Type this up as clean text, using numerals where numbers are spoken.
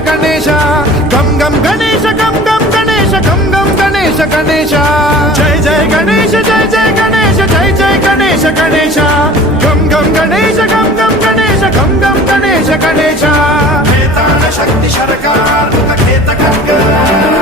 गणेश गम गम गणेश गम गम गणेश गम गम गणेश गणेश जय जय गणेश जय जय गणेश जय जय गणेश गणेश गम गम गणेश गम गम गणेश गम गम गणेश गणेश शक्ति सरकार खेत खड्ग